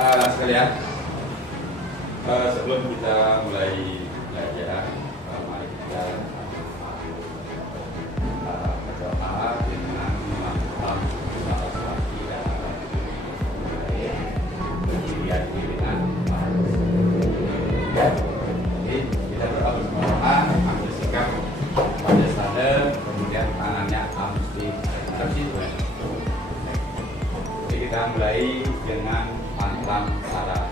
sekalian, sebelum kita mulai belajar, mari kita berdoa dengan memohon Saraswati dan berdirian dengan jadi kita berdoa bersama, ambil sikap pada sadar, kemudian tangannya mesti tersimpul. Jadi kita mulai dengan pantang sarah.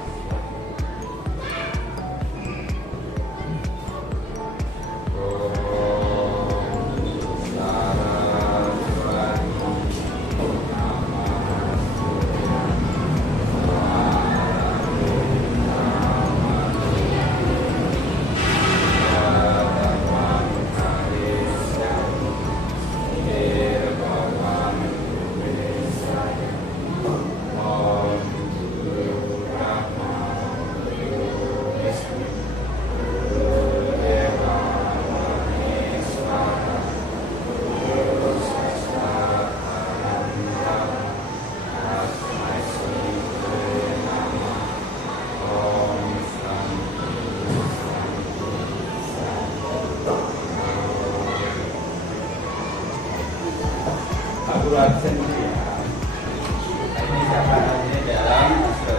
Ini siapa ini dalam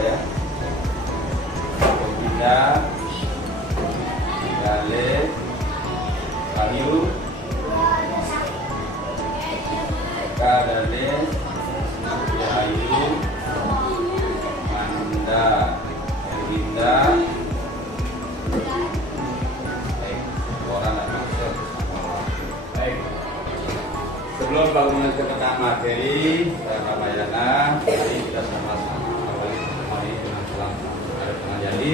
ya? Kita dalil kayu kadalil kayu manda kita sebelum bangunan ke tentang materi Ramayana, mari kita sama-sama awali dengan salam menjadi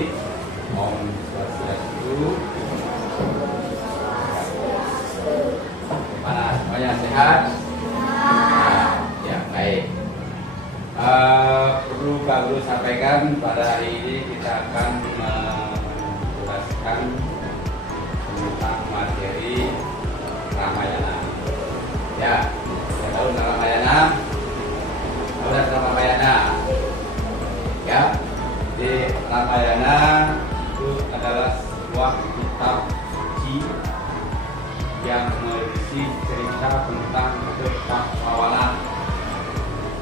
Om Swastiastu. Mana semuanya sehat? Ya baik. Perlu Pak Guru sampaikan pada hari ini kita akan menjelaskan tentang materi Ramayana. Ya, saya tahu tentang Ramayana. Tahu tentang Ramayana. Ya, di Ramayana itu adalah sebuah kitab suci yang berisi cerita tentang kepahlawanan,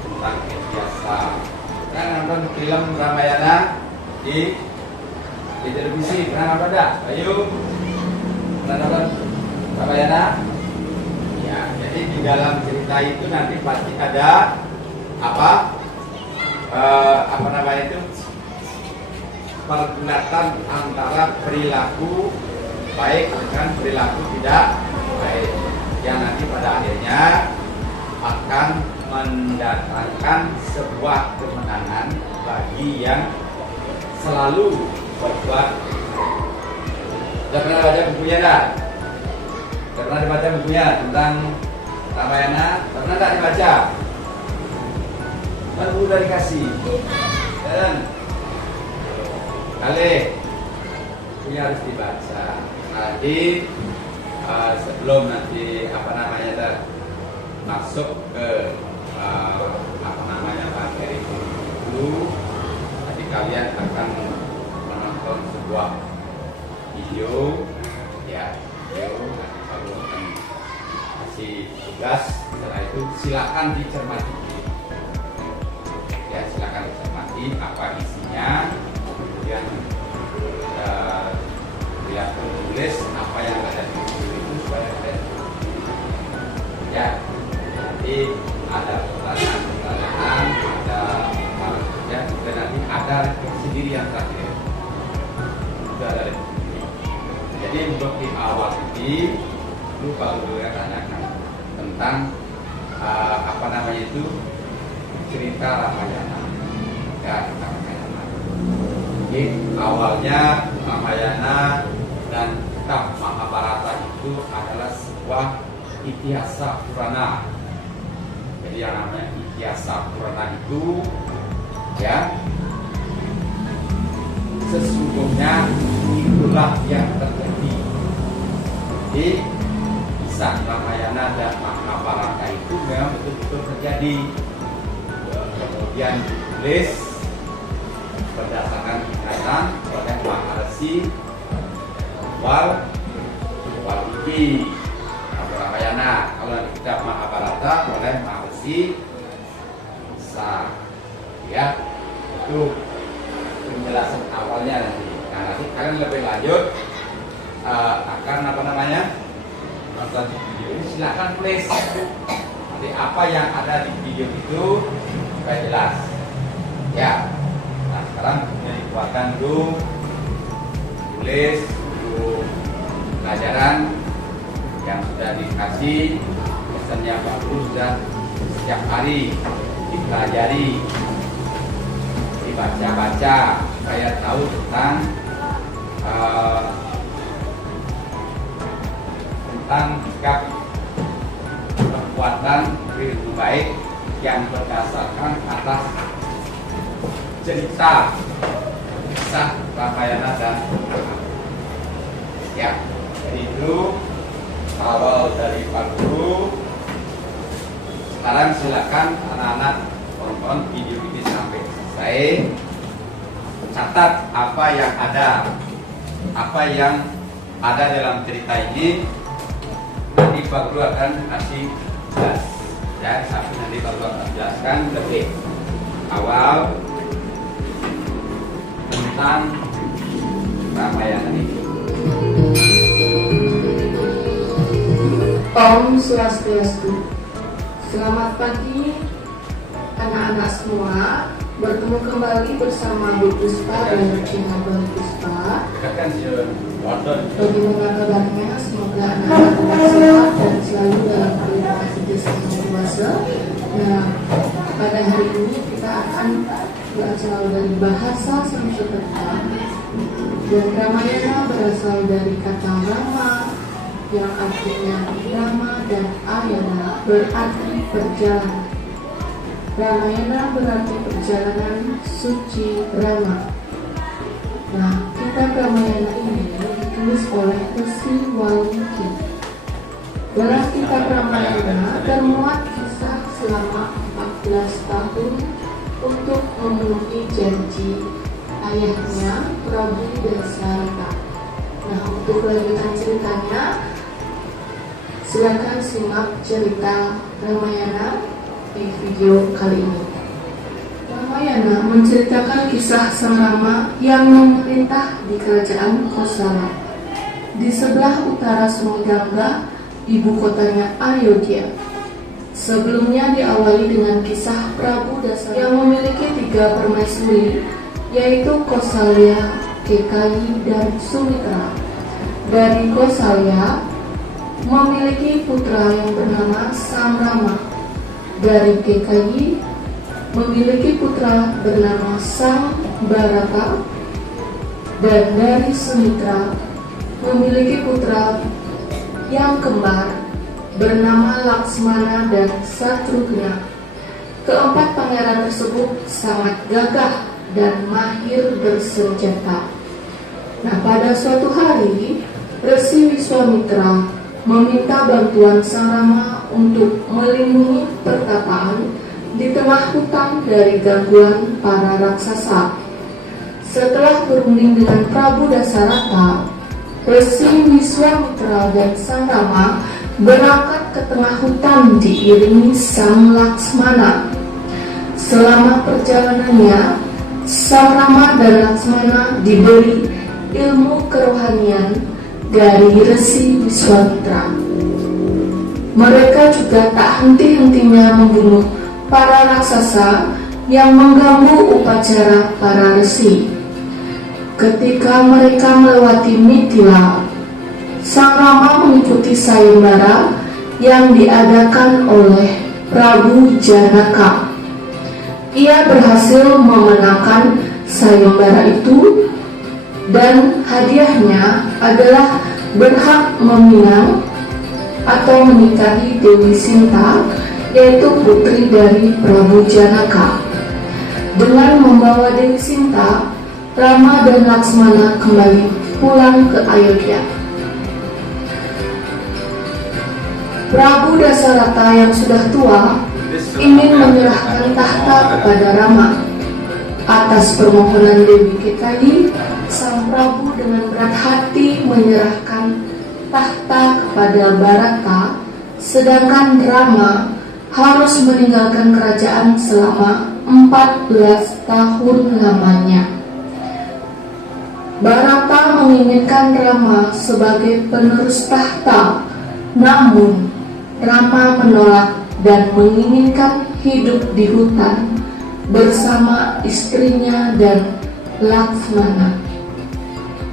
tentang etiasa. Pernah nonton film Ramayana di televisi? Pernah nonton dah? Ayo, pernah nonton Ramayana? Jadi di dalam cerita itu nanti pasti ada apa namanya itu pergulatan antara perilaku baik dengan perilaku tidak baik yang nanti pada akhirnya akan mendatangkan sebuah kemenangan bagi yang selalu berbuat. Sudah pernah baca bukunya dah? Pernah dibaca bukunya tentang Ramayana? Pernah tak dibaca? Kan udah dikasih. Dan kali ini harus dibaca. Nanti sebelum nanti masuk ke materi dulu, nanti kalian akan menonton sebuah video, ya. Lalu akan kasih tugas, setelah itu silakan dicermati. Ya, silakan dicermati apa isinya, kemudian lihat tulis apa yang ada di buku itu supaya kalian ya. Nanti ada pertanyaan, ada ya, dan nanti ada sendiri yang terakhir. Sudah ada. Jadi untuk di awal ini lupa dulu ya tanyakan tentang cerita Ramayana. Ya, tentang Ramayana. Jadi awalnya Ramayana dan kitab Mahabharata itu adalah sebuah Ityasa Purana. Jadi yang namanya Ityasa Purana itu ya sesungguhnya itulah yang terjadi. Jadi kisah Ramayana dan Mahabharata itu memang betul-betul terjadi. Kemudian ditulis berdasarkan ikatan oleh Maharshi Walmiki Ramayana. Kalau kita Mahabharata oleh Maharshi Sa, ya itu penjelasan awalnya nanti. Nah, nanti kalian lebih lanjut akan apa namanya nonton video ini, silahkan please. Nanti apa yang ada di video itu supaya jelas, ya. Nah, sekarang dikeluarkan dulu, tulis dulu pelajaran yang sudah dikasih, pesannya bagus dan setiap hari dipelajari, dibaca-baca supaya tahu tentang sikap perbuatan perilaku baik yang berdasarkan atas cerita kisah Ramayana dan Mahabharata. Ya, jadi itu awal dari Pak Guru. Sekarang silakan anak-anak tonton video ini sampai selesai. Catat apa yang ada dalam cerita ini. Nanti Pak Guru akan kasih jelas, ya, tapi nanti Pak Guru akan jelaskan lebih awal tentang Ramayana ini. Om Swastiastu. Selamat pagi anak-anak semua. Bertemu kembali bersama Bu Puspa dan Cina Bu Puspa. Bagaimana kabarnya? Semoga anak-anak sehat dan selalu dalam keadaan kasih Sang Kuasa. Nah, pada hari ini kita akan berasal dari bahasa Sanskerta, dan Ramayana berasal dari kata Rama yang artinya Rama, dan Ayana berarti perjalanan. Ramayana berarti perjalanan suci Rama. Nah, kitab Ramayana ini ditulis oleh Resi Walmiki. Dalam kitab Ramayana termuat kisah selama 14 tahun untuk memenuhi janji ayahnya Prabu Dasarata. Nah, untuk lanjutan ceritanya, silakan simak cerita Ramayana di video kali ini. Ramayana menceritakan kisah Sang Rama yang memerintah di kerajaan Kosala. Di sebelah utara Sungai Gangga, ibu kotanya Ayodhya. Sebelumnya diawali dengan kisah Prabu Dasarata yang memiliki 3 permaisuri, yaitu Kosalya, Kekayi, dan Sumitra. Dari Kosalya memiliki putra yang bernama Sang Rama. Dari Kekayi memiliki putra bernama Sang Bharata, dan dari Sumitra memiliki putra yang kembar bernama Laksmana dan Satrugna. Keempat pangeran tersebut sangat gagah dan mahir bersenjata. Nah, pada suatu hari Resi Wiswamitra meminta bantuan Sang Rama untuk melindungi pertapaan di tengah hutan dari gangguan para raksasa. Setelah berunding dengan Prabu Dasarata, Resi Wiswamitra dan Sang Rama berangkat ke tengah hutan diiringi Sang Laksmana. Selama perjalanannya, Sang Rama dan Laksmana diberi ilmu kerohanian dari Resi Wiswamitra. Mereka juga tak henti-hentinya membunuh para raksasa yang mengganggu upacara para resi. Ketika mereka melewati Mithila, Sang Rama mengikuti sayembara yang diadakan oleh Prabu Janaka. Ia berhasil memenangkan sayembara itu, dan hadiahnya adalah berhak meminang atau menikahi Dewi Sinta, yaitu putri dari Prabu Janaka. Dengan membawa Dewi Sinta, Rama dan Laksmana kembali pulang ke Ayodhya. Prabu Dasarata yang sudah tua ingin menyerahkan tahta kepada Rama. Atas permohonan Dewi Kekayi, Sang Prabu dengan berat hati menyerahkan tahta kepada Bharata, sedangkan Rama harus meninggalkan kerajaan selama 14 tahun lamanya. Bharata menginginkan Rama sebagai penerus tahta, namun Rama menolak dan menginginkan hidup di hutan bersama istrinya dan Laksmana.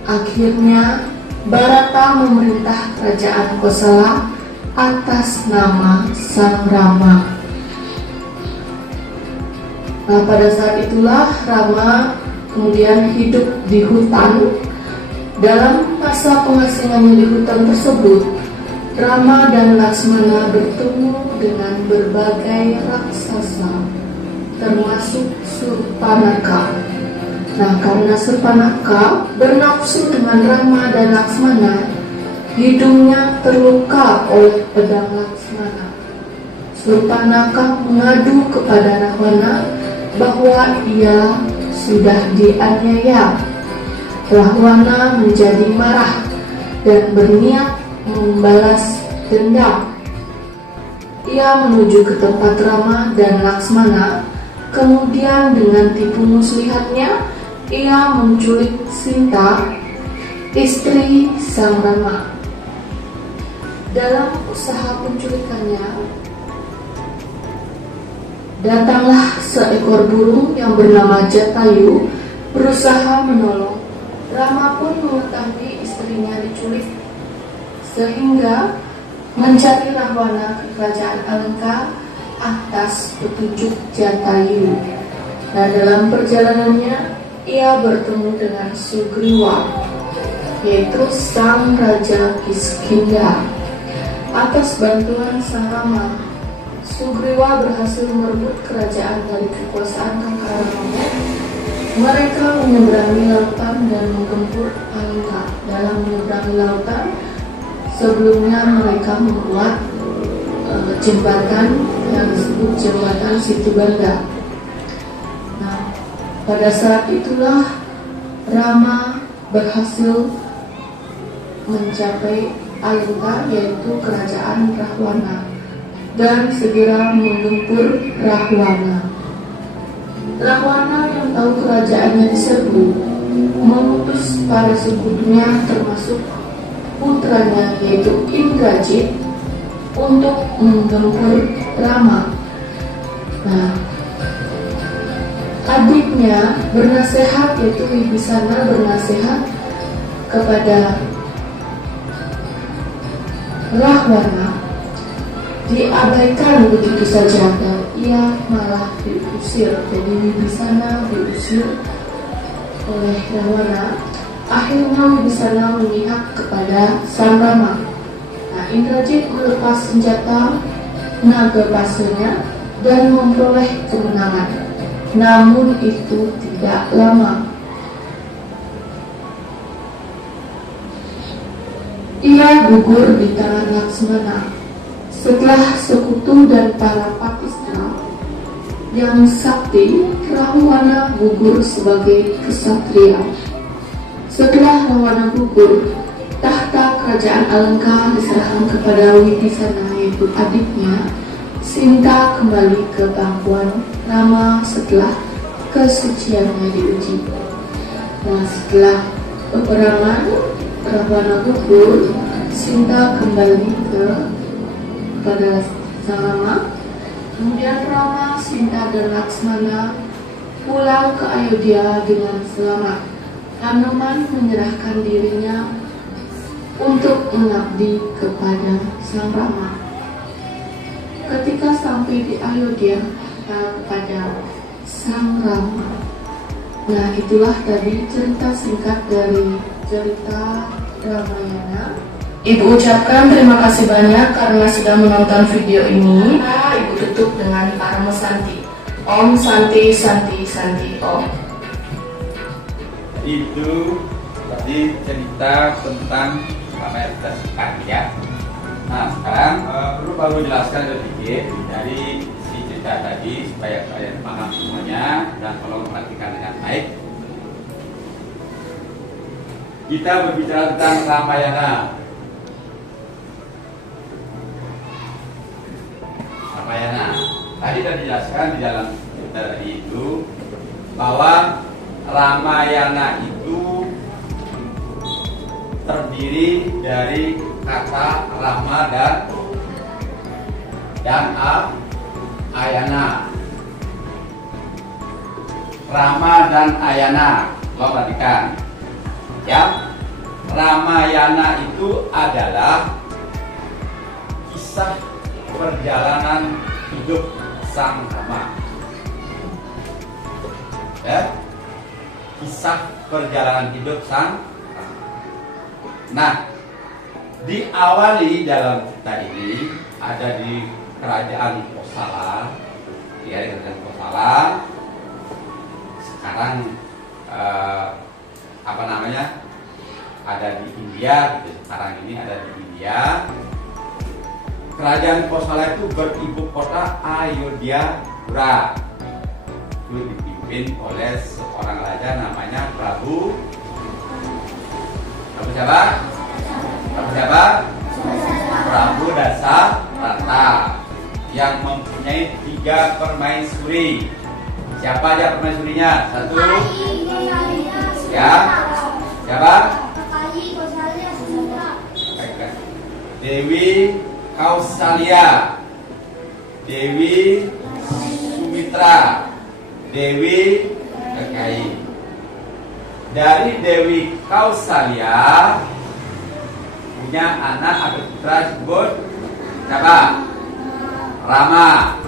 Akhirnya Bharata memerintah kerajaan Kosala atas nama Sang Rama. Nah, pada saat itulah Rama kemudian hidup di hutan. Dalam masa pengasingannya di hutan tersebut, Rama dan Laksmana bertemu dengan berbagai raksasa, termasuk Surpanaka. Nah, karena Surpanaka bernafsu dengan Rama dan Laksmana, hidungnya terluka oleh pedang Laksmana. Surpanaka mengadu kepada Rahwana bahwa ia sudah dianiaya. Rahwana menjadi marah dan berniat membalas dendam. Ia menuju ke tempat Rama dan Laksmana. Kemudian dengan tipu muslihatnya, ia menculik Sinta, istri Sang Rama. Dalam usaha penculikannya, datanglah seekor burung yang bernama Jatayu berusaha menolong. Rama pun mengetahui istrinya diculik, sehingga mencari Rahwana ke kerajaan Alengka atas petunjuk Jatayu. Nah, dalam perjalanannya ia bertemu dengan Sugriwa, yaitu sang Raja Kiskindha. Atas bantuan Sang Rama, Sugriwa berhasil merebut kerajaan dari kekuasaan kakak Rama. Mereka menyeberangi lautan dan menggempur Alengka. Dalam menyeberangi lautan, sebelumnya mereka membuat jembatan yang disebut jembatan Situbanda. Nah, pada saat itulah Rama berhasil mencapai Alengka, yaitu kerajaan Rahwana, dan segera menggempur Rahwana. Rahwana yang tahu kerajaannya diserbu mengutus para sekutunya termasuk putranya yaitu Indrajit untuk menggempur Rama. Nah, adiknya bernasehat, yaitu Wibisana bernasehat kepada Rahwana, diabaikan begitu saja dan ia malah diusir. Jadi Wibisana diusir oleh Rahwana. Akhirnya Wibisana memihak kepada Sang Rama. Nah, Indrajit melepas senjata Nagapasanya dan memperoleh kemenangan. Namun itu tidak lama. Ia gugur di tangan Laksmana. Setelah sekutu dan para patistra yang sakti, Rahwana gugur sebagai kesatria. Setelah Rahwana gugur, tahta kerajaan Alengka diserahkan kepada Wibisana, yaitu adiknya. Sinta kembali ke pangkuan Rama setelah kesuciannya diuji. Nah, setelah peperangan Rahwana gugur, Sinta kembali kepada Sang Rama. Kemudian Rama, Sinta dan Laksmana pulang ke Ayodhya dengan selamat. Hanuman menyerahkan dirinya untuk mengabdi kepada Sang Rama. Ketika sampai di Ayodhya kepada Sang Rama. Nah, itulah tadi cerita singkat dari cerita Ramayana. Ibu ucapkan terima kasih banyak karena sudah menonton video ini. Nah, Ibu tutup dengan Parama Santi. Om Santi Santi Santi Om. Itu tadi cerita tentang Ramayana ya. Nah, sekarang perlu baru jelaskan sedikit dari si cerita tadi supaya kalian paham semuanya dan tolong perhatikan dengan baik. Kita berbicara tentang Ramayana. Ramayana. Tadi sudah dijelaskan di dalam cerita tadi itu bahwa Ramayana itu terdiri dari kata Rama dan Ayana. Rama dan Ayana, lo perhatikan ya. Ramayana itu adalah kisah perjalanan hidup sang Rama ya. Kisah perjalanan hidup sang Rama. Nah, diawali dalam cerita ini ada di kerajaan Kosala, ya, di kerajaan Kosala. Sekarang ada di India, gitu. Sekarang ini ada di India. Kerajaan Kosala itu beribu kota Ayodhya. Itu dipimpin oleh seorang raja namanya Prabu siapa? Prabu Dasarata yang mempunyai 3 permaisuri. Siapa aja permaisurinya? 1. Ya. Siapa? Dewi Kausalya, Dewi Sumitra, Dewi Kekayi. Dari Dewi Kausalya punya anak atau putra disebut siapa? Rama.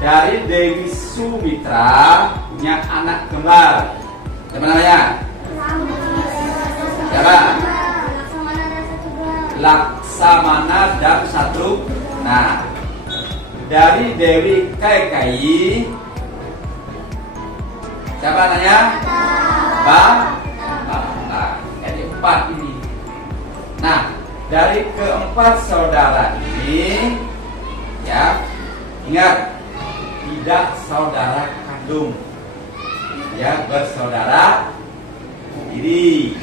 Dari Dewi Sumitra punya anak kembar. Siapa namanya? Siapa? Laksamana dan satu. Nah, dari Dewi Kekayi siapa namanya? Jadi 4 ini. Nah, dari keempat saudara ini, ya, ingat tidak saudara kandung, ya, bersaudara sendiri,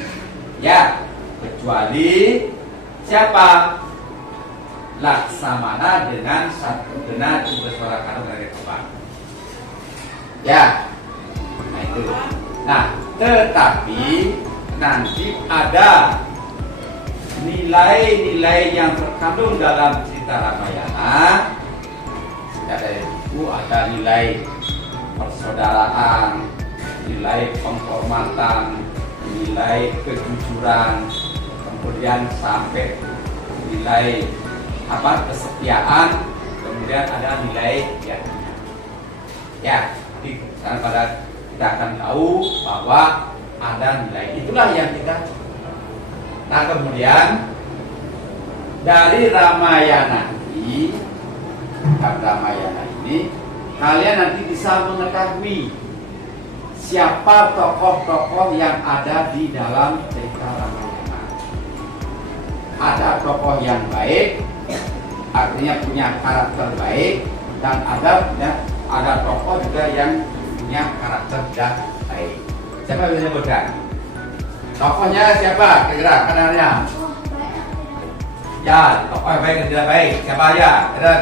ya, kecuali siapa? Laksamana dengan bersaudara kandung dari keempat, ya. Nah itu. Nah, tetapi nanti ada nilai-nilai yang terkandung dalam cerita Ramayana. Dari itu ada nilai persaudaraan, nilai penghormatan, nilai kejujuran, kemudian sampai nilai kesetiaan, kemudian ada nilai keyakinan. Ya, nanti kita akan tahu bahwa ada nilai, itulah yang kita. Nah, kemudian dari Ramayana ini kalian nanti bisa mengetahui siapa tokoh-tokoh yang ada di dalam cerita Ramayana. Ada tokoh yang baik, artinya punya karakter baik, dan ada tokoh juga yang punya karakter tidak baik. Siapa yang bisa menyebutkan? Tokohnya siapa? Kira-kira kadarnya? Ya, tokoh yang baik dan tidak baik. Siapa aja? Dan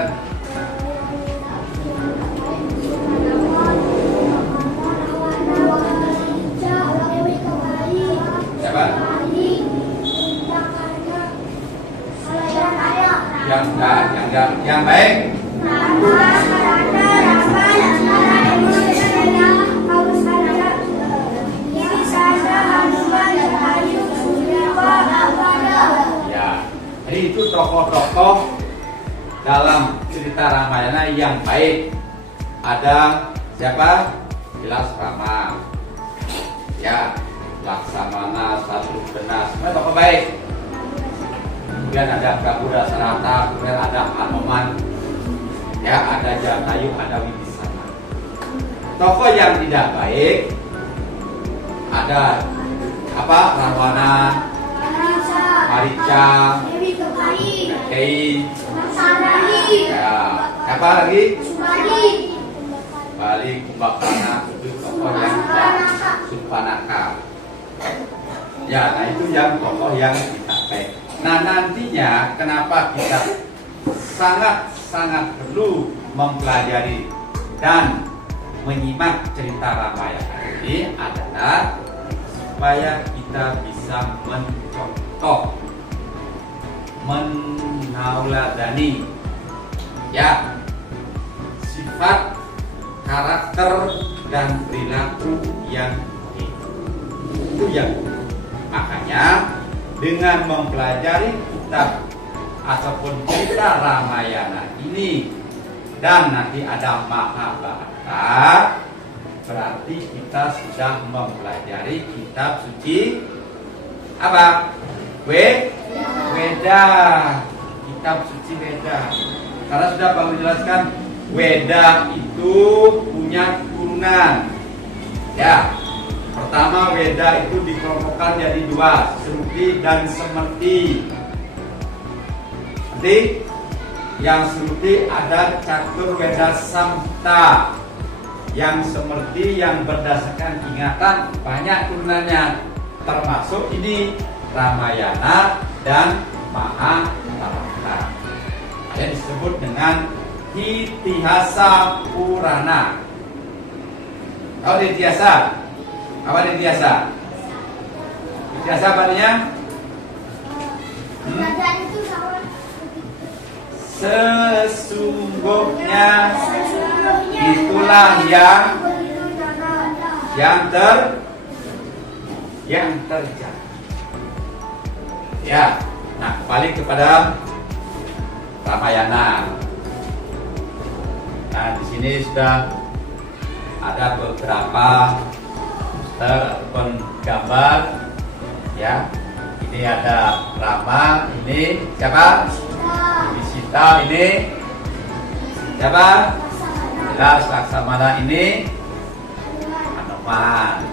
siapa? Yang baik. Jadi itu tokoh-tokoh dalam cerita Ramayana yang baik. Ada siapa? Jelas Rama, ya, Laksamana, Satrughna, semua tokoh baik. Kemudian ada Prabu Dasarata, kemudian ada Hanuman, ya, ada Jatayu, ada Wibisana. Tokoh yang tidak baik ada Rawana, Marica, Kei, ya, Siapa lagi? Subali. Bali Kumbakarna itu tokoh yang Surpanaka. Ya, nah itu yang tokoh yang dicapai. Nah nantinya kenapa kita sangat perlu mempelajari dan menyimak cerita Ramayana ini adalah supaya kita bisa mencontoh, menauladani ya sifat, karakter dan perilaku yang itu yang makanya dengan mempelajari kitab ataupun cerita Ramayana ini dan nanti ada Mahabharata, berarti kita sudah mempelajari kitab suci apa? Weda, kitab suci Weda. Karena sudah Pak menjelaskan Weda itu punya turunan. Ya, pertama Weda itu dikelompokkan jadi dua, Sruti dan Semerti. Nanti yang Sruti ada Catur Weda Samta, yang Semerti yang berdasarkan ingatan banyak turunannya, termasuk ini Ramayana dan Mahabharata yang disebut dengan Itihasa Purana. Tahu Itihasa? Apa Itihasa? Itihasa apa artinya? Sesungguhnya itulah yang terjadi. Ya, nah balik kepada Ramayana. Nah di sini sudah ada beberapa poster ataupun gambar. Ya, ini ada Rama, ini siapa? Sita, ini siapa? Jelas Laksamana, ini Hanoman.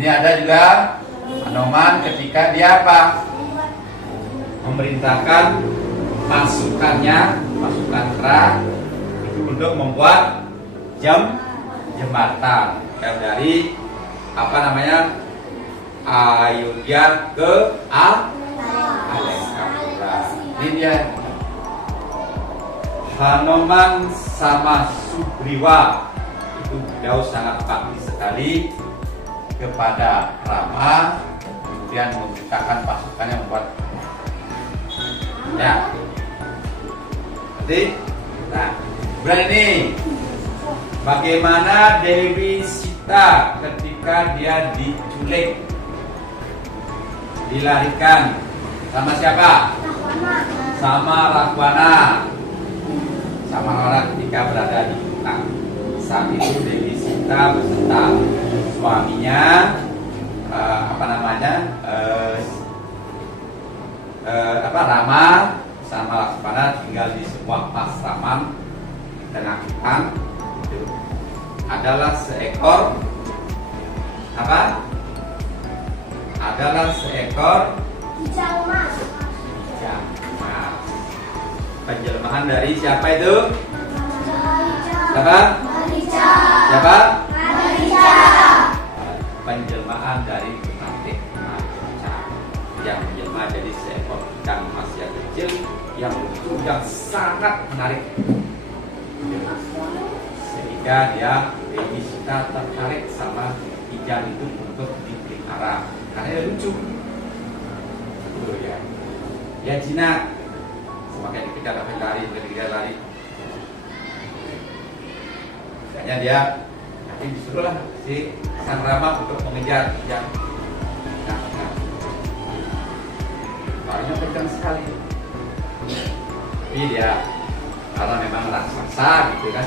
Ini ada juga Hanoman ketika dia apa? Memerintahkan pasukan kera itu untuk membuat jembatan dari apa namanya Ayodhya ke Alengkapura. Ini dia Hanoman sama Sugriwa itu beliau sangat bakti sekali kepada Rama, kemudian memerintahkan pasukannya membuat ya. Jadi, nah, kemudian ini bagaimana Dewi Sita ketika dia diculik, dilarikan sama siapa? Sama Rahwana. Sama orang ketika berada di hutan. Saat itu Dewi Sita beserta suaminya Rama sama Laksamana tinggal di sebuah pasraman di tengah hutan. Itu adalah seekor apa? Adalah seekor Jalma. Penjelmaan dari siapa itu? Siapa? Siapa? Penjelmaan dari Batik Marica yang menjelma jadi seekor ikan emas yang kecil yang lucu, yang sangat menarik, sehingga dia Dewi Sita tertarik sama ikan itu untuk dipelihara karena dia lucu. Ya jinak, semakin dikejar lari. Makanya dia nanti disuruhlah si Sang Rama untuk mengejar yang larinya kencang sekali. Tapi dia karena memang raksasa gitu kan,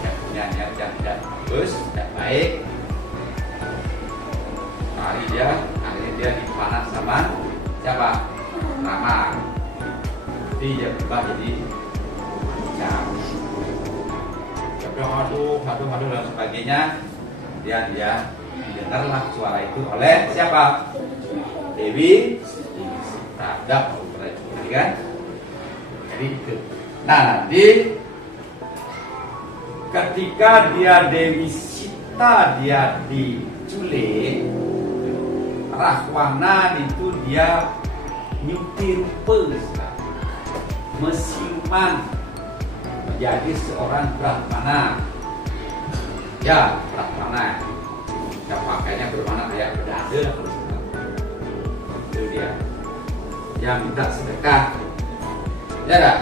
yang punya niat yang tidak bagus, tidak baik, lari dia, akhirnya dia dipanah sama siapa? Rama. Jadi dia berubah jadi macam aduh dan sebagainya. Kemudian dia didengarlah suara itu oleh siapa? Dewi Sita. Kan? Jadi itu. Nah nanti ketika dia Dewi Sita dia diculik, Rahwana itu dia nyuti rupa, mesiuman menjadi seorang Brahmana. Ya, Brahmana. Ya pakainya bermana kayak berdada. Itu dia. Yang minta sedekah. Ya gak?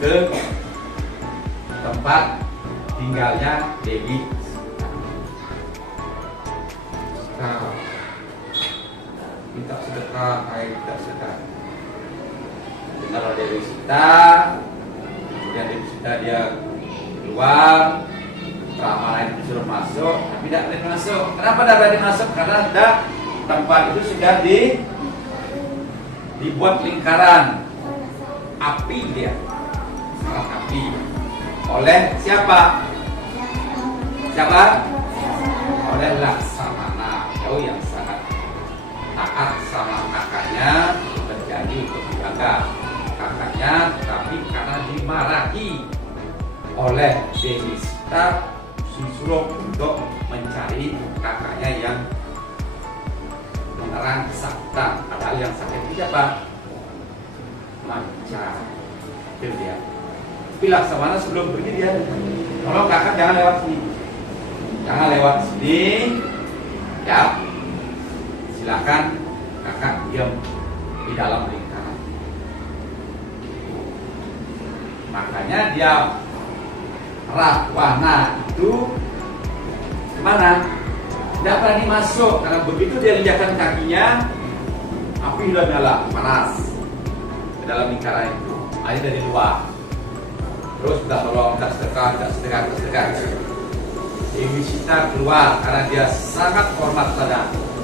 Ke tempat tinggalnya Dewi Sita. Minta sedekah, minta sedekah. Dengar Dewi Sita, kemudian Dewi Sita dia keluar, Rahwana itu disuruh masuk, tapi tidak boleh masuk. Kenapa tidak boleh masuk? Karena sudah tempat itu sudah dibuat lingkaran api dia, api oleh siapa? Siapa? Oleh Laksamana, jauh yang sangat taat sama kakaknya, terjadi untuk dijaga kakaknya, tapi karena dimarahi oleh Dewi Sita, disuruh untuk mencari kakaknya yang menerang sakta. Padahal yang sakit itu siapa? Manca. Itu dia. Tapi Laksamana sebelum pergi dia, tolong kakak jangan lewat sini, jangan lewat sini, ya. Silakan kakak diam di dalam lingkaran. Makanya dia Rahwana itu kemana? Tidak berani masuk karena begitu dia injakkan kakinya, api sudah nyala, panas ke dalam lingkaran itu. Air dari luar. Terus minta tolong, minta sedekah. Dewi Sita keluar karena dia sangat hormat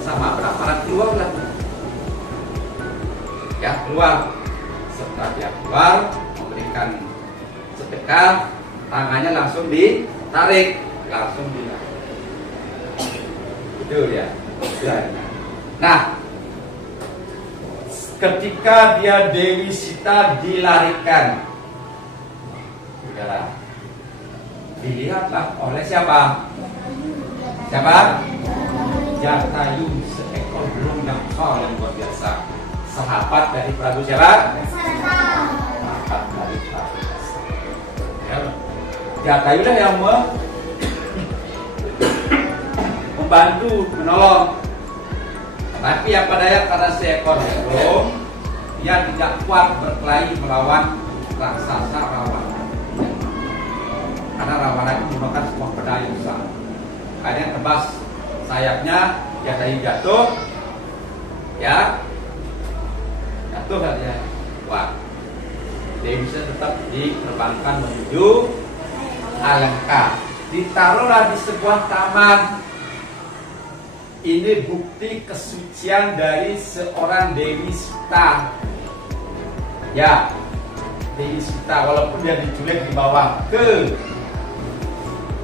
sama Brahmana, keluarlah. Ya keluar. Setelah dia keluar memberikan sedekah, tangannya langsung ditarik, langsung ditarik. Itu dia. Nah, ketika dia Dewi Sita dilarikan, udahlah, dilihatlah oleh siapa? Siapa? Jatayu, seekor burung yang besar yang luar biasa. Sahabat dari Prabu siapa? Sahabat dari Prabu. Jatayu lah yang membantu, menolong. Tapi apa daya karena seekor burung, dia tidak kuat berkelahi melawan raksasa Rahwana. Karena Rahwana itu menggunakan sebuah pedang yang besar. Akhirnya tebas sayapnya, Jatayu jatuh, ya, jatuh saja. Wah, dia bisa tetap diterbangkan menuju Alengka. Ditaruhlah di sebuah taman. Ini bukti kesucian dari seorang Dewi Sita. Ya, Dewi Sita walaupun dia diculik dibawa ke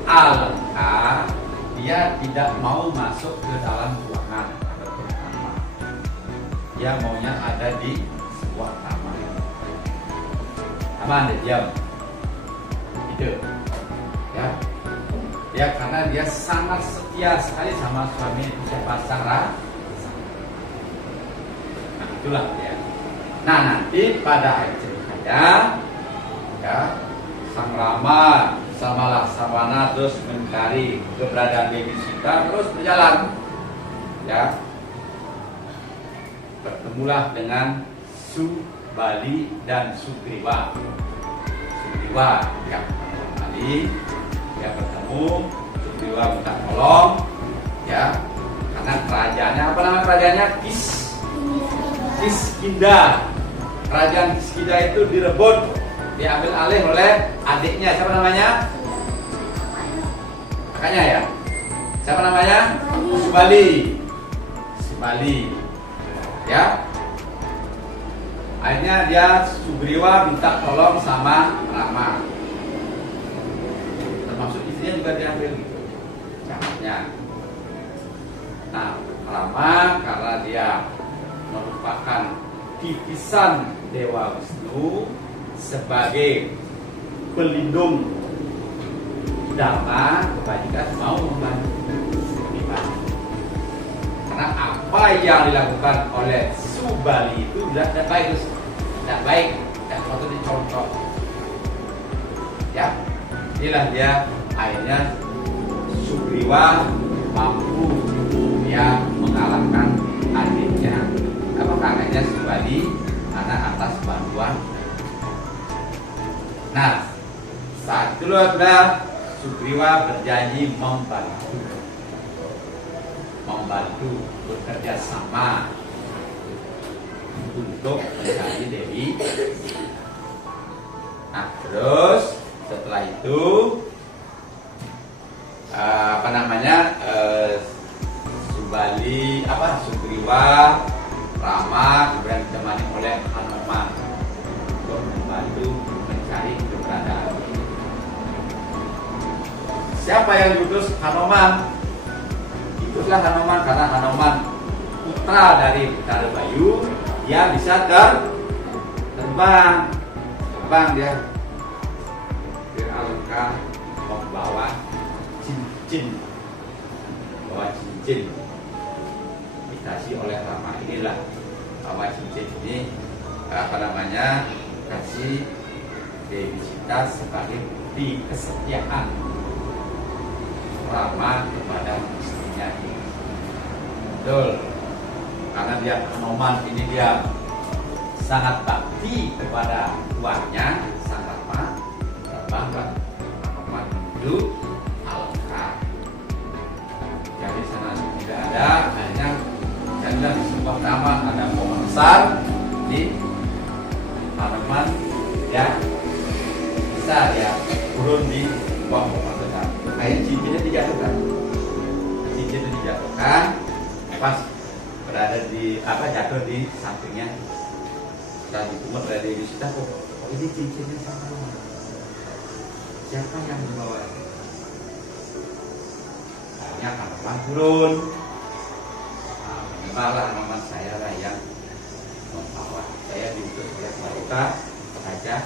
Alengka, dia tidak mau masuk ke dalam ruangan ataupun kamar. Dia maunya ada di sebuah taman. Taman dia diam. Itu. Ya. Ya karena dia sangat setia sekali sama suami itu siapa? Sarah. Nah itulah dia. Nah nanti pada akhir ceritanya, ya Sang Rama sama Laksamana terus mencari keberadaan Dewi Sita, terus berjalan, ya bertemulah dengan Subali dan Sugriwa. Sugriwa yang kembali. Ya bertemu, Sugriwa minta tolong, ya karena kerajaannya, apa nama kerajaannya? Kiskindha. Kerajaan Kiskindha itu direbut, diambil alih oleh adiknya, siapa namanya? Kakaknya ya? Siapa namanya? Subali. Ya. Akhirnya dia Sugriwa minta tolong sama Rama. Termasuk istrinya juga diambil gitu. Caranya. Nah, Rama karena dia merupakan titisan Dewa Wisnu sebagai pelindung Dhamma kebajikan mau membantu pribadi. Karena apa yang dilakukan oleh Subali itu tidak baik, tidak baik, tidak patut dicontoh. Ya, inilah dia akhirnya Sugriwa mampu ya mengalahkan adiknya. Apa kakaknya Subali karena atas bantuan. Nah, saat itu adalah Sugriwa berjanji membantu bekerja sama untuk mencari Dewi. Nah, terus setelah itu Sugriwa, Rama kemudian ditemani oleh Hanuman untuk membantu mencari keberadaan. Siapa yang diutus? Hanuman. Itulah Hanuman karena Hanuman putra dari Bayu, dia bisa terbang dia ke Alengka membawa cincin dikasih oleh Rama. Inilah bawa cincin ini kasih Dewi Sita sebagai bukti kesetiaan Rama kepada istrinya. Betul, karena dia Hanuman ini dia sangat bakti kepada tuannya sang Rama, terbang Hanuman menuju Alengka. Jadi sana tidak ada, hanya di sebuah taman ada pohon besar di Hanuman ya bisa ya turun di bawah pohon besar. Akhirnya cincinnya dijatuhkan, pas berada di jatuh di sampingnya. Setelah dipungut oleh Dewi Sita, kok ini cincinnya sama siapa yang membawa? Akhirnya Hanuman turun. Malah nama saya lah yang membawa. Saya diutus oleh Maruta saja.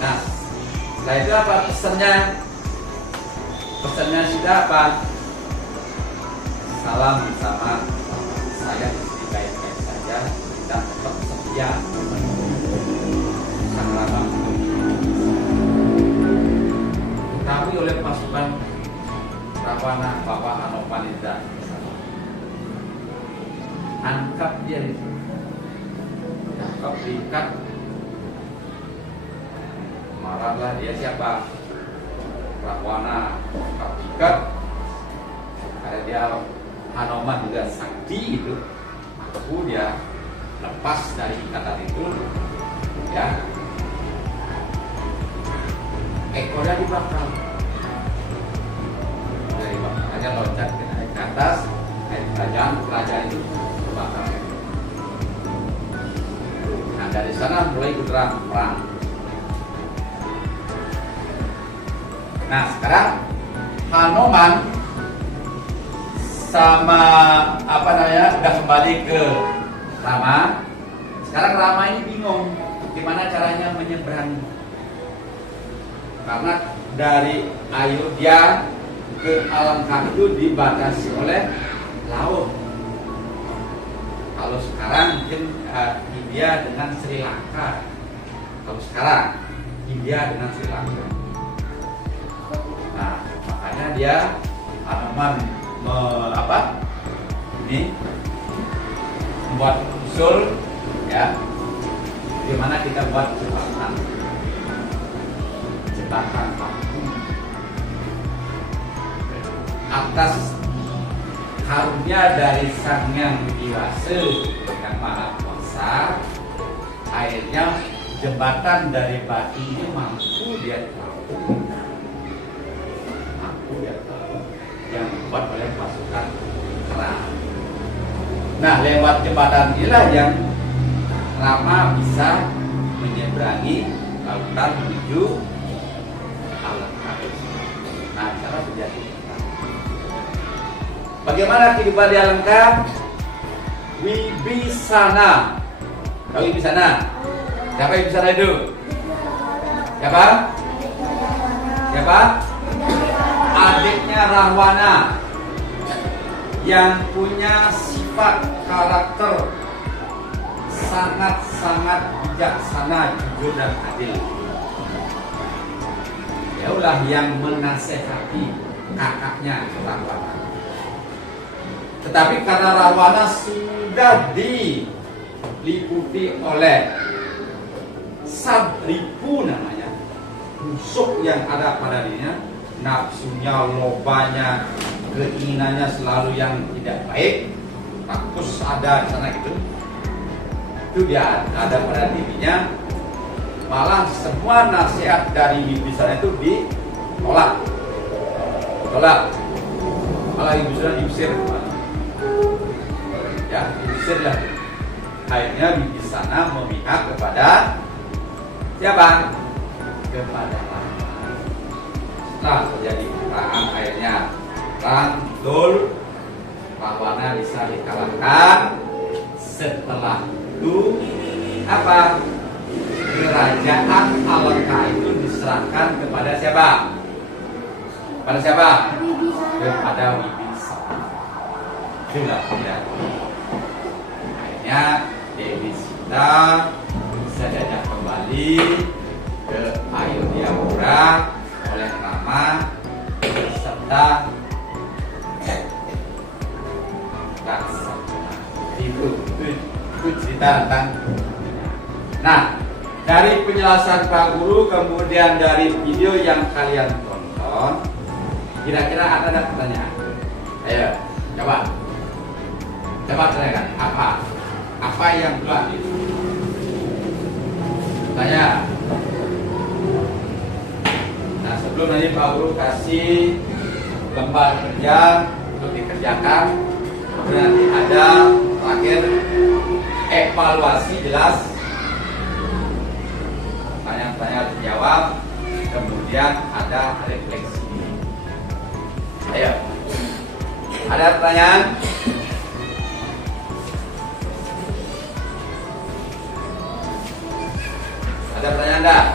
Nah, setelah itu apa pesannya? Pesannya sudah apa? Salam sama saya, istri baik-baik saja, kita tetap setia sang Rama diketahui oleh pasukan Rawana bahwa Hanuman tidak angkat dia itu, angkat diikat. Marahlah dia siapa? Rawana ikat karena dia Hanuman juga sakti itu, mampu dia lepas dari ikatan itu ya, ekornya dibakar dari bakarnya loncat ke atas, kerajaan itu terbakar. Nah dari sana mulai perang. Nah sekarang Hanuman sama udah kembali ke Rama. Sekarang Rama ini bingung gimana caranya menyeberang, karena dari Ayodhya ke Alengka itu dibatasi oleh laut. Kalau sekarang mungkin India dengan Sri Lanka. Kalau sekarang India dengan Sri Lanka. Nah, makanya dia Hanuman membuat usul ya, gimana kita buat jembatan atas karunia dari Sang Hyang Widi-Wasa yang Maha Kuasa. Akhirnya jembatan dari batu ini mampu dia yang dibuat oleh pasukan Rama. Nah, lewat jembatan inilah yang Rama bisa menyeberangi lautan menuju Alengka. Nah, cara terjadi. Bagaimana kehidupan di Alengka? Wibisana Tahu Wibisana? Siapa Wibisana itu? Siapa? Siapa? Adiknya Rahwana yang punya sifat karakter sangat-sangat bijaksana, jujur dan adil. Dialah yang menasehati kakaknya Rahwana. Tetapi karena Rahwana sudah diliputi oleh sadripu namanya, busuk yang ada pada dirinya, nafsunya, lobanya, keinginannya selalu yang tidak baik, rakus ada di sana gitu. Itu dia ada pada dirinya. Malah semua nasihat dari Wibisana itu ditolak. Malah Wibisana diusir. Ya, diusir lah. Akhirnya Wibisana memihak kepada siapa? Kepada Rahwana. Setelah terjadi perang, akhirnya perang betul, Rahwana bisa dikalahkan. Setelah itu apa? Kerajaan Alengka itu diserahkan kepada siapa? Kepada siapa? Kepada Wibisana. Itulah ya. Akhirnya Dewi Sita bisa diajak kembali ke Ayodhyapura oleh Rama serta Laksamana. Itu cerita tentang. Nah, dari penjelasan Pak Guru, kemudian dari video yang kalian tonton, kira-kira ada pertanyaan? Ayo, coba tanyakan. Apa yang telah tanya? Nah, sebelum nanti Pak Guru kasih lembar kerja untuk dikerjakan, nanti ada terakhir evaluasi jelas, tanya-tanya dijawab, kemudian ada refleksi. Ayo, ada pertanyaan? Ada pertanyaan enggak?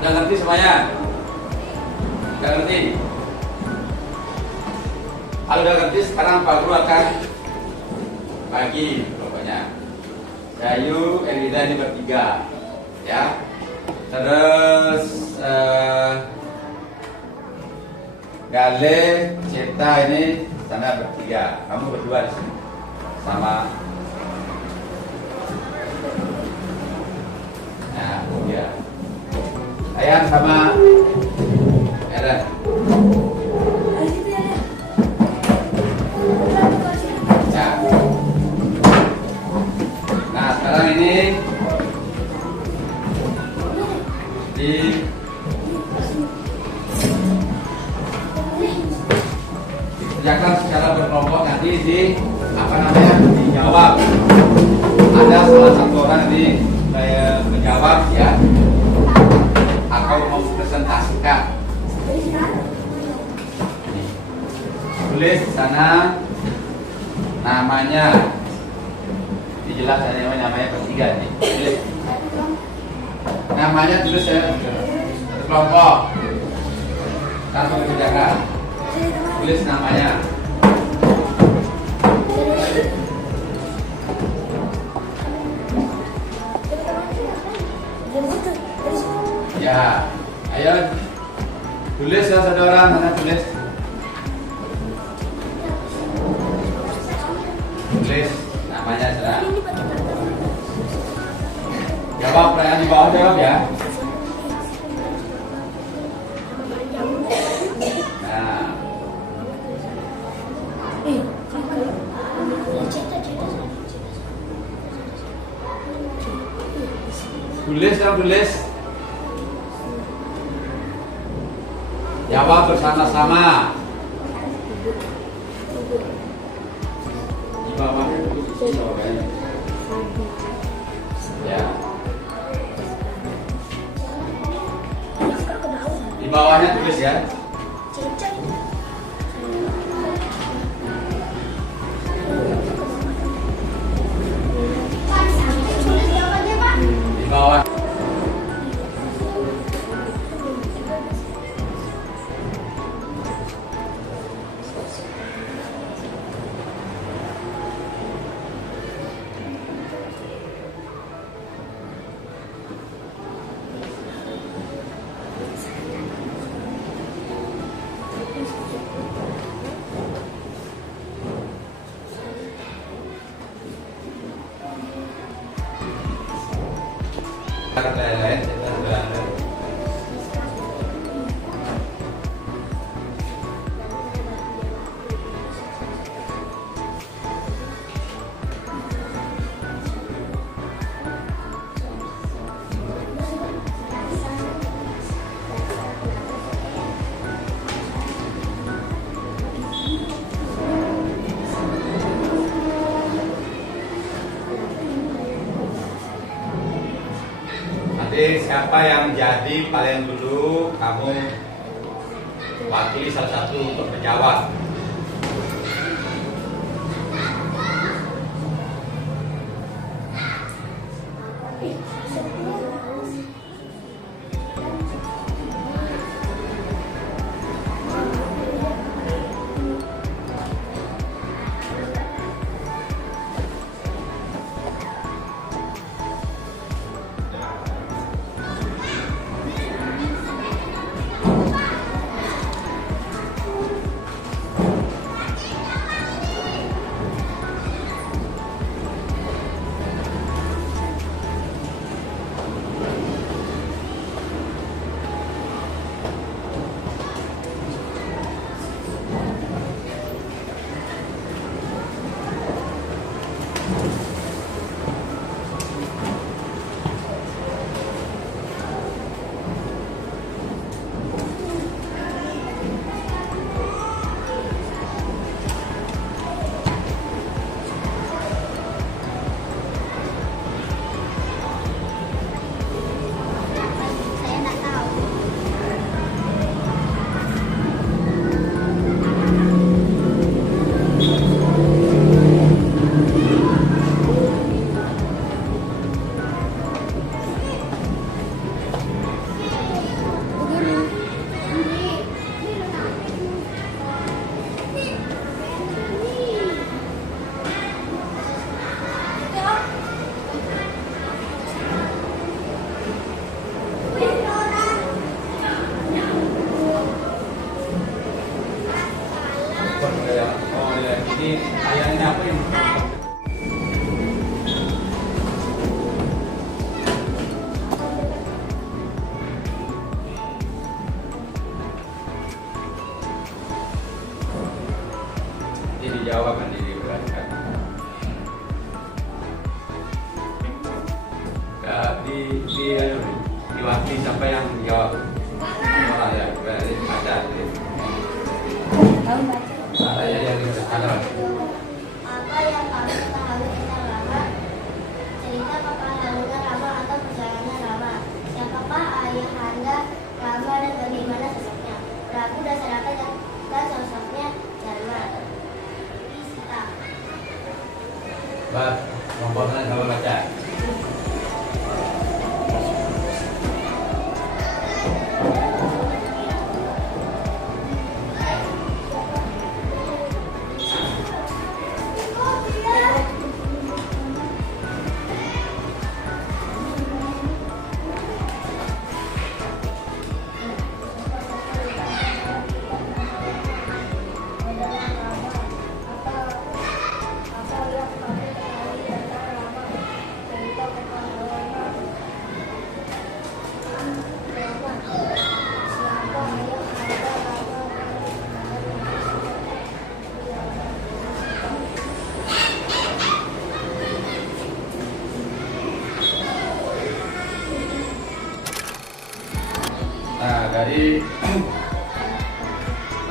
Udah ngerti semuanya? Udah ngerti? Kalau udah ngerti, sekarang Pak Guru akan bagi pokoknya. Dayu, Elida ini bertiga, ya. Terus Gale, Ceta ini sana bertiga. Kamu berdua di sini sama. Nah, ya. Ayang sama Eren. Ya. Nah, sekarang ini dikerjakan secara berkelompok, nanti dijawab. Ada salah satu orang menjawab ya, atau mempresentasikan. Tulis di sana namanya, dijelas namanya bertiga nih. Tulis namanya, tulis ya, satu kelompok. Langsung dikerjakan. Tulis namanya. Ya, ayo tulis ya saudara, mana tulis? Tulis namanya saudara. Jawab pertanyaan di bawah, jawab ya. Nah, tulis ya, tulis. Jawab bersama-sama. Di bawah ya. Di bawahnya tulis ya. Lain-lain kita berada. Nanti siapa yang jadi paling dulu, kamu wakili salah satu untuk menjawab. Oh ya, ini ayahnya apa yang ini dijawab kan diperhatikan. Diwakili siapa yang jawab? Oh ya, berarti ada. Ada yang ada. Apa yang kamu ketahui tentang Rama? Cerita peperangan Rama atau perjalanan Rama? Siapakah ayahanda Rama dan bagaimana sosoknya? Prabu Dasarata dan sosoknya Dharma. Sita. Bas, nomornya kalau baca. Nah, dari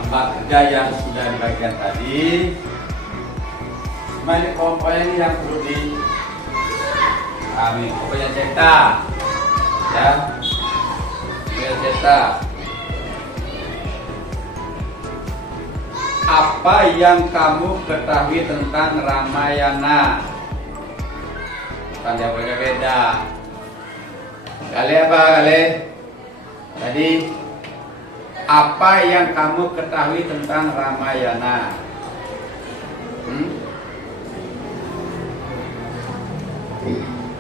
tempat kerja yang sudah dibagikan tadi, cuma ini pokoknya ini yang perlu di kami pokoknya cetak, ya, pokoknya cetak. Apa yang kamu ketahui tentang Ramayana? Bukan yang berbeda. Kali apa kali? Tadi apa yang kamu ketahui tentang Ramayana?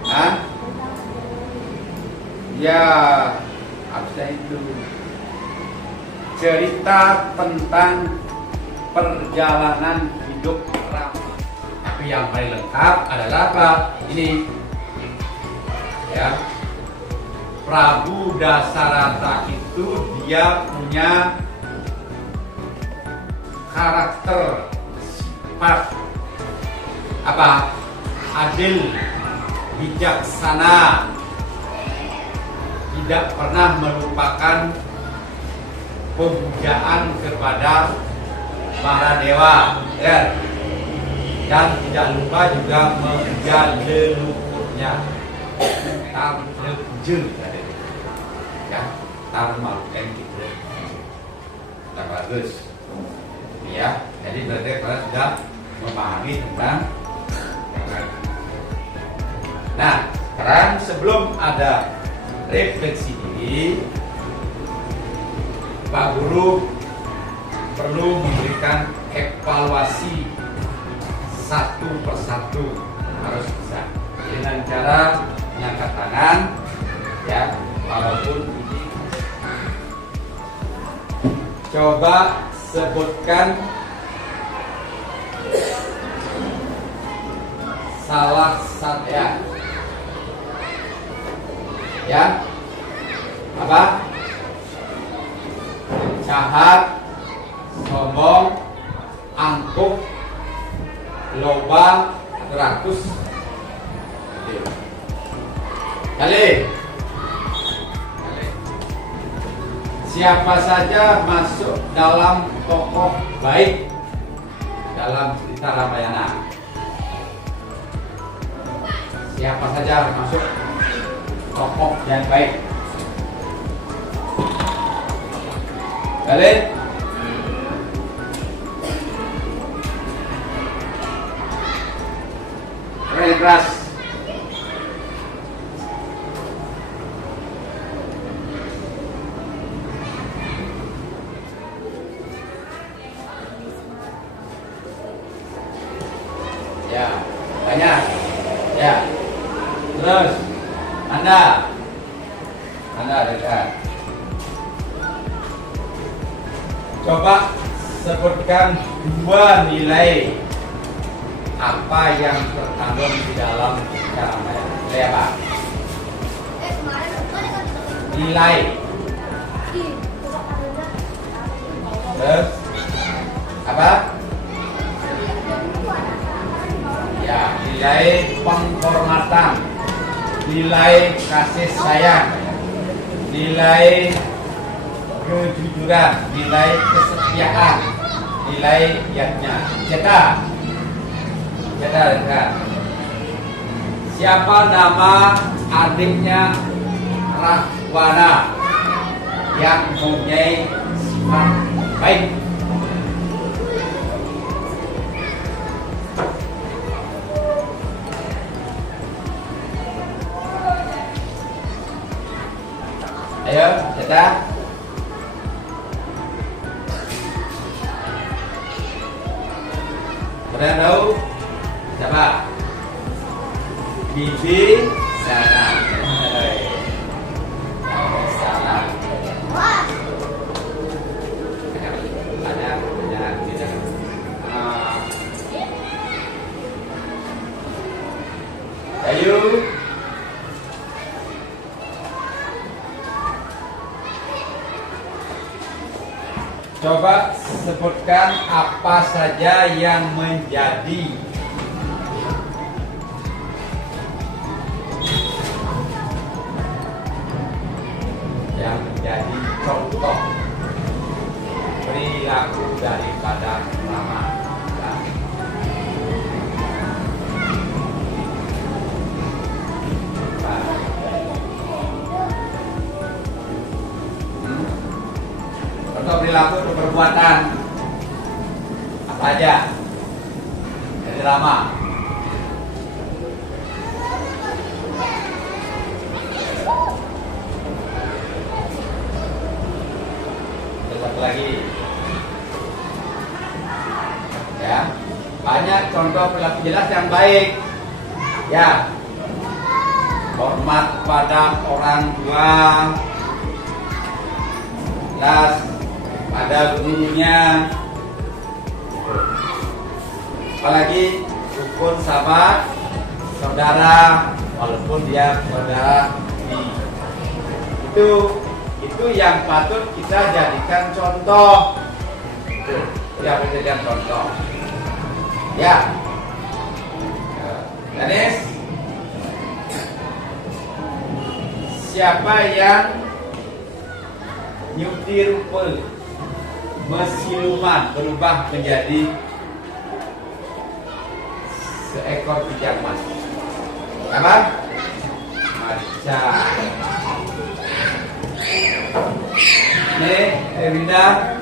Hah? Ya, apa itu? Cerita tentang perjalanan hidup Rama. Tapi yang paling lengkap adalah apa? Ini, ya. Prabu Dasarata itu dia punya karakter sifat apa? Adil, bijaksana, tidak pernah melupakan pemujaan kepada para dewa, ya. Dan tidak lupa juga memuja leluhurnya. Ya, malukan kita. Tak bagus. Ya, jadi berarti kalian sudah memahami tentang. Nah, sekarang sebelum ada refleksi ini, Pak Guru perlu memberikan evaluasi satu persatu, harus bisa dengan cara mengangkat tangan, ya, walaupun ini. Coba sebutkan salah satu, ya, apa? Jahat, sombong, angkuh, loba, rakus. Kali. Siapa saja masuk dalam tokoh baik dalam cerita Ramayana? Siapa saja masuk tokoh yang baik? Kalian? Keras. Ya, banyak. Ya. Terus Anda dekat. Coba sebutkan dua nilai apa yang terkandung di dalam cara Ramayana. Nilai apa? Nilai. Terus apa? Ya, nilai penghormatan, nilai kasih sayang, nilai kejujuran, nilai kesetiaan, nilai yatnya. Cetak. Siapa nama adiknya Rahwana yang mempunyai sifat baik? Ayo, cetak. Sudah tahu? Siapa? Bibi Sana. Sana. Ada tidak. Ayo. Coba sebutkan apa saja yang menjadi contoh perilaku daripada Rama. Contoh perilaku atau perbuatan apa aja dari Rama? Lagi ya, banyak contoh perilaku jelas yang baik ya. Hormat pada orang tua, jelas pada gurunya, apalagi rukun sahabat saudara walaupun dia saudara di Itu yang patut kita jadikan contoh. Itu yang kita jadikan contoh. Ya. Danis, siapa yang nyuti rupa bersiluman berubah menjadi seekor pijaman? Apa? Macan. Ini Erinda,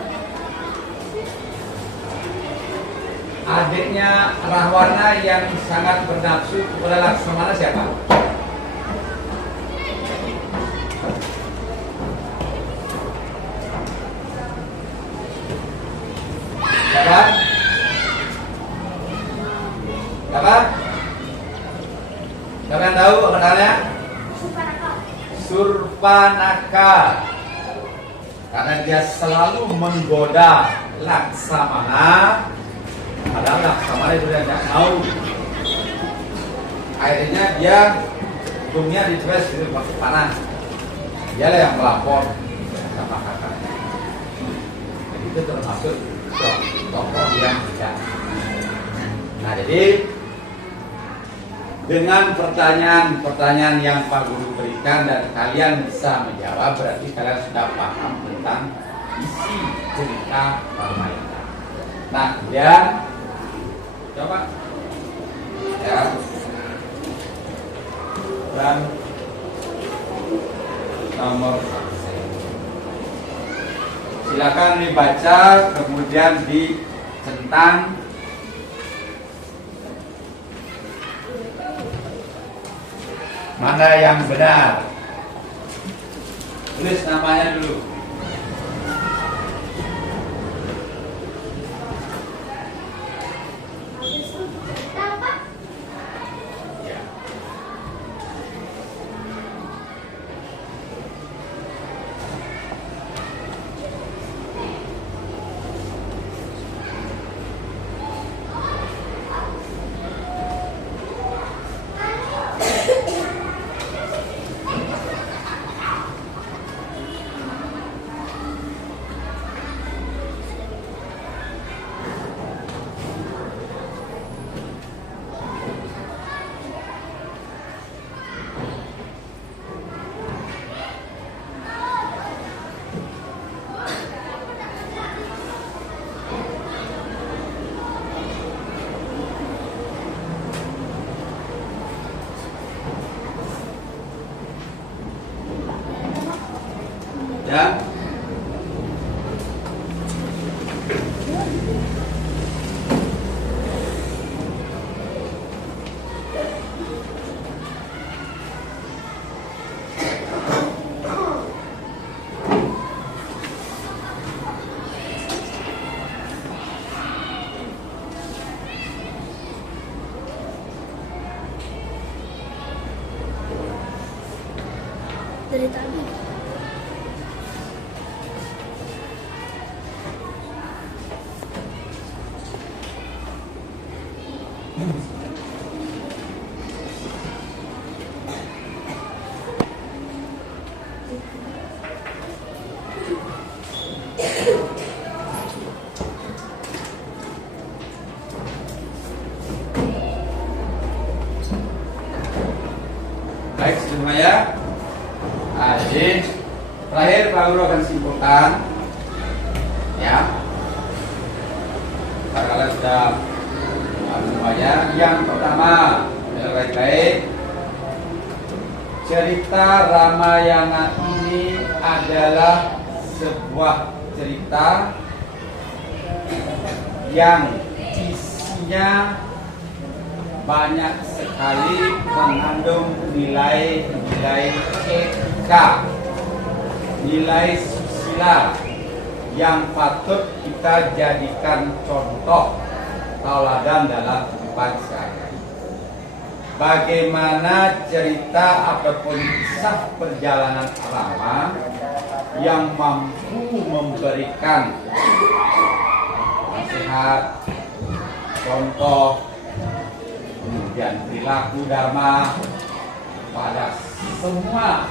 adiknya Rahwana yang sangat bernafsu kepada Laksamana siapa? Siapa? Siapa? Siapa yang tahu kenalnya? Surpanaka. Karena dia selalu menggoda Laksamana, padahal Laksamana itu tidak mau. Akhirnya dia dunia diceres di waktu panas. Dialah yang melapor sama kakaknya. Jadi itu termasuk tokoh yang tidak. Nah, jadi dengan pertanyaan yang Pak Guru berikan dan kalian bisa menjawab, berarti kalian sudah paham tentang isi cerita Ramayana. Nah, kemudian coba ya, dan nomor 1. Silakan dibaca, kemudian dicentang. Mana yang benar? Tulis namanya dulu. Ya. Ya. Dari tadi. Baik semuanya. Nah, jadi terakhir Pak Guru akan simpulkan, ya. Karena kalian sudah semuanya. Yang pertama, dengar baik-baik. Cerita Ramayana ini adalah sebuah cerita yang isinya banyak sekali mengandung nilai-nilai etika, nilai susila yang patut kita jadikan contoh tauladan dalam kehidupan sehari-hari. Bagaimana cerita ataupun kisah perjalanan Rama yang mampu memberikan nasihat, contoh, kemudian perilaku dharma pada semua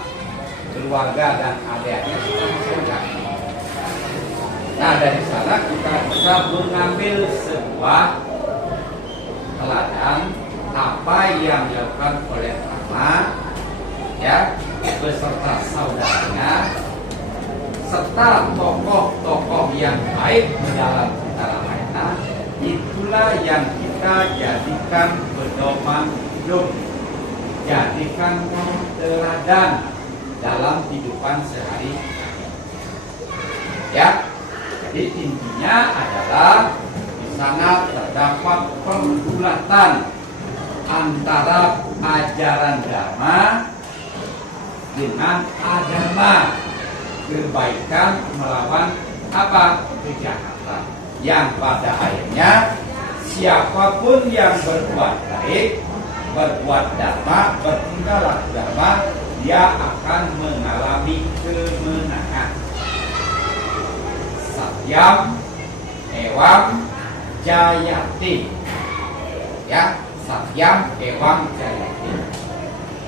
keluarga dan adik-adik surga. Nah, dari sana kita bisa mengambil sebuah teladan apa yang dilakukan oleh Rama, ya, beserta saudaranya, serta tokoh-tokoh yang baik di dalam cerita Ramayana. Itulah yang kita jadikan pedoman hidup, jadikan teladan dalam kehidupan sehari. Ya, jadi intinya adalah di sana terdapat pergulatan antara ajaran Dharma dengan agama, kebaikan melawan apa? Kejahatan. Yang pada akhirnya siapapun yang berbuat baik, berbuat dharma, bertingkah laku dharma, dia akan mengalami kemenangan. Satyam ewam jayati. Ya, satyam ewam jayati.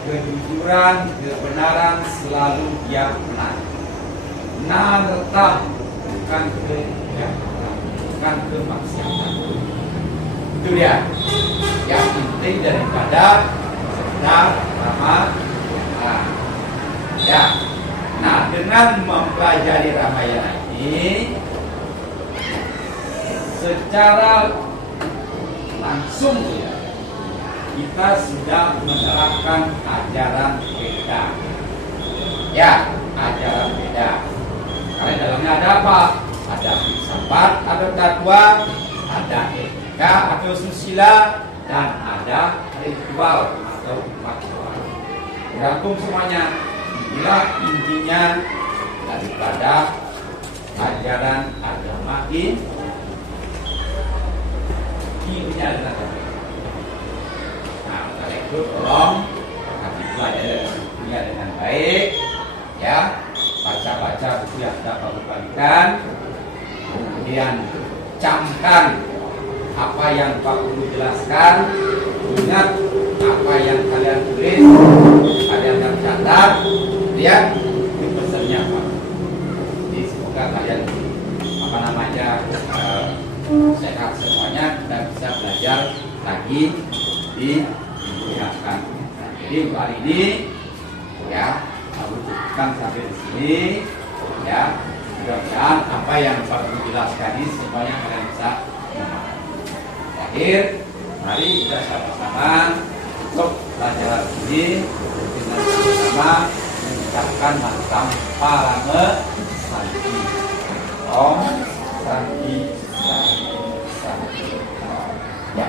Kejujuran, kebenaran selalu yang menang. Nartam, bukan kejahatan, bukan kemaksiatan. Itu dia yang penting daripada sedar Rama. Ya. Nah, dengan mempelajari Ramayana ini secara langsung ya, kita sudah menerapkan ajaran Veda. Ya, ajaran Veda. Karena dalamnya ada apa? Ada filsafat, ada tatwa, ada etika atau susila, dan ada ritual atau ritual. Berangkum semuanya. Inilah intinya daripada ajaran agama ini. Intinya adalah nah, oleh itu tolong kami pelajari dengan baik, ya, baca-baca buku yang sudah kamu bagikan, kemudian camkan apa yang Pak Guru jelaskan, ingat apa yang kalian tulis, kalian catat, lihat itu pesannya Pak. Jadi semoga kalian sehat semuanya dan bisa belajar lagi di menggunakan. Jadi untuk hari ini ya, aku cukupkan sampai di sini ya. Mudah-mudahan apa yang Pak Guru jelaskan ini semuanya kalian bisa memahami. Akhir, mari kita sama-sama untuk pelajaran ini dengan sama-sama mengucapkan mantam parame santi. Om santi santi santi. Ya.